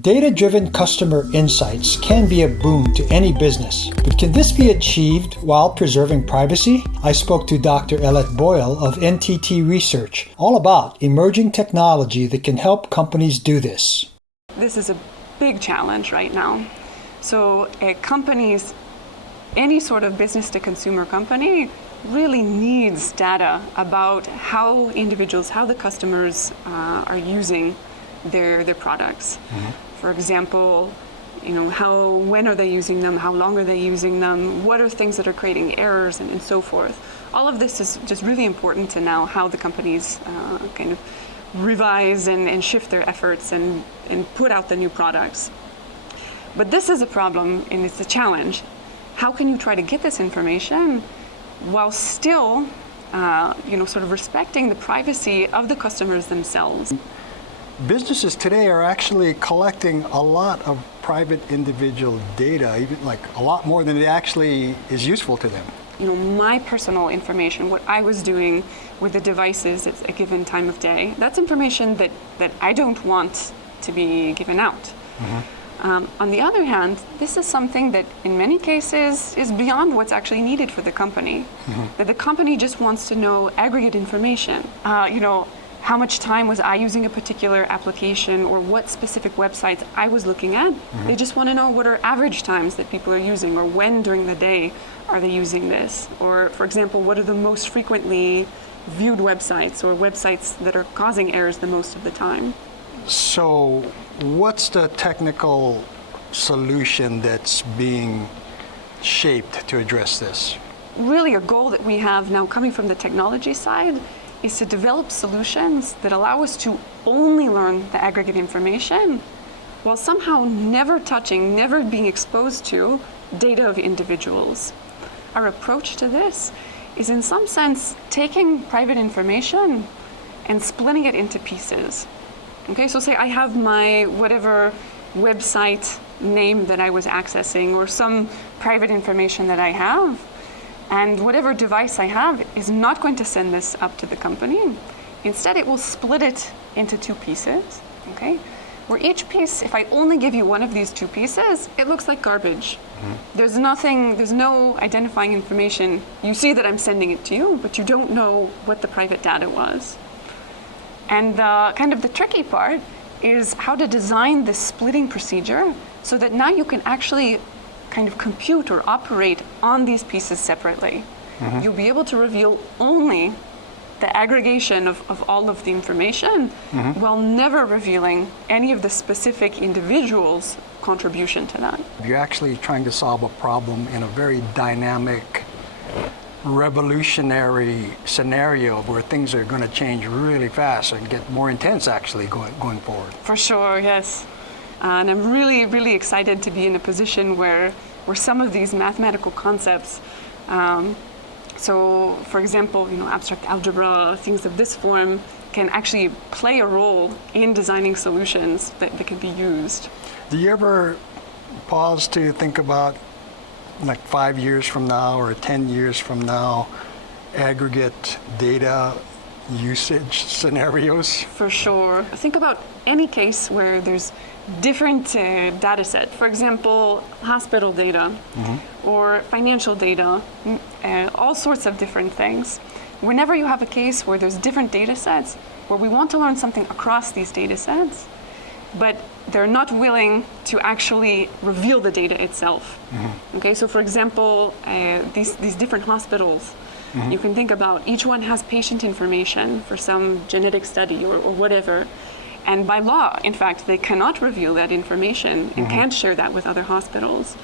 Data-driven customer insights can be a boon to any business, but can this be achieved while preserving privacy? I spoke to Dr. Elette Boyle of NTT Research, all about emerging technology that can help companies do this. This is a big challenge right now. So companies, any sort of business-to-consumer company, really needs data about how individuals, how the customers are using their products. Mm-hmm. For example, when are they using them? How long are they using them? What are things that are creating errors and so forth? All of this is just really important to know how the companies kind of revise and shift their efforts and put out the new products. But this is a problem and it's a challenge. How can you try to get this information while still sort of respecting the privacy of the customers themselves? Businesses today are actually collecting a lot of private individual data, even like a lot more than it actually is useful to them. My personal information, what I was doing with the devices at a given time of day, that's information that I don't want to be given out. Mm-hmm. On the other hand, this is something that in many cases is beyond what's actually needed for the company. Mm-hmm. That the company just wants to know aggregate information. How much time was I using a particular application or what specific websites I was looking at. Mm-hmm. They just want to know what are average times that people are using or when during the day are they using this. Or, for example, what are the most frequently viewed websites or websites that are causing errors the most of the time. So what's the technical solution that's being shaped to address this? Really a goal that we have now coming from the technology side is to develop solutions that allow us to only learn the aggregate information while somehow never touching, never being exposed to data of individuals. Our approach to this is in some sense taking private information and splitting it into pieces. Okay, so say I have my whatever website name that I was accessing or some private information that I have, and whatever device I have is not going to send this up to the company. Instead, it will split it into two pieces, okay? Where each piece, if I only give you one of these two pieces, it looks like garbage. Mm-hmm. There's no identifying information. You see that I'm sending it to you, but you don't know what the private data was. And kind of the tricky part is how to design this splitting procedure so that now you can actually kind of compute or operate on these pieces separately. Mm-hmm. You'll be able to reveal only the aggregation of all of the information mm-hmm. while never revealing any of the specific individual's contribution to that. You're actually trying to solve a problem in a very dynamic, revolutionary scenario where things are going to change really fast and get more intense actually going forward. For sure, yes. And I'm really, really excited to be in a position where some of these mathematical concepts, so for example, abstract algebra, things of this form, can actually play a role in designing solutions that can be used. Do you ever pause to think about, like 5 years from now or 10 years from now, aggregate data usage scenarios? For sure. Think about any case where there's different data set. For example, hospital data mm-hmm. or financial data, all sorts of different things. Whenever you have a case where there's different data sets, where we want to learn something across these data sets, but they're not willing to actually reveal the data itself. Mm-hmm. Okay, so for example, these different hospitals, mm-hmm. you can think about each one has patient information for some genetic study or whatever. And by law, in fact, they cannot reveal that information and mm-hmm. can't share that with other hospitals.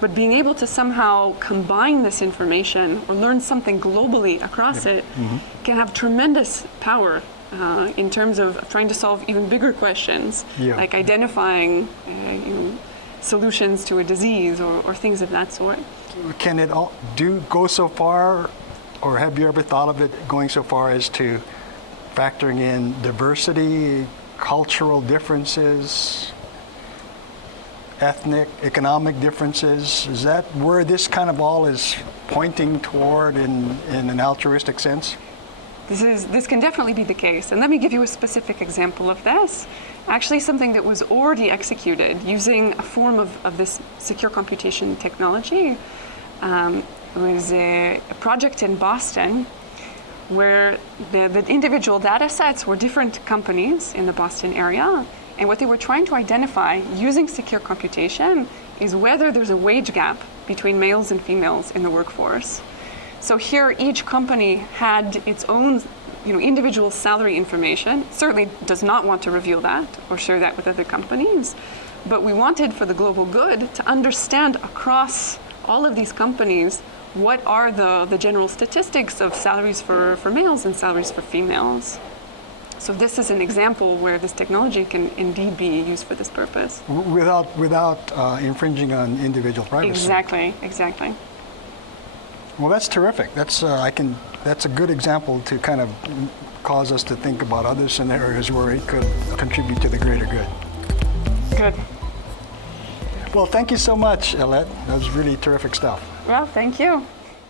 But being able to somehow combine this information or learn something globally across it mm-hmm. can have tremendous power in terms of trying to solve even bigger questions, like identifying solutions to a disease or things of that sort. Can it go so far, or have you ever thought of it going so far as to factoring in diversity, cultural differences, ethnic, economic differences? Is that where this kind of all is pointing toward in an altruistic sense? This can definitely be the case. And let me give you a specific example of this. actually something that was already executed using a form of this secure computation technology. It was a project in Boston where the individual data sets were different companies in the Boston area. And what they were trying to identify using secure computation is whether there's a wage gap between males and females in the workforce. So here, each company had its own individual salary information. Certainly does not want to reveal that or share that with other companies. But we wanted, for the global good, to understand across all of these companies what are the general statistics of salaries for males and salaries for females. So this is an example where this technology can indeed be used for this purpose. Without infringing on individual privacy. Exactly. Well, that's terrific. That's a good example to kind of cause us to think about other scenarios where it could contribute to the greater good. Good. Well, thank you so much, Elette. That was really terrific stuff. Well, thank you.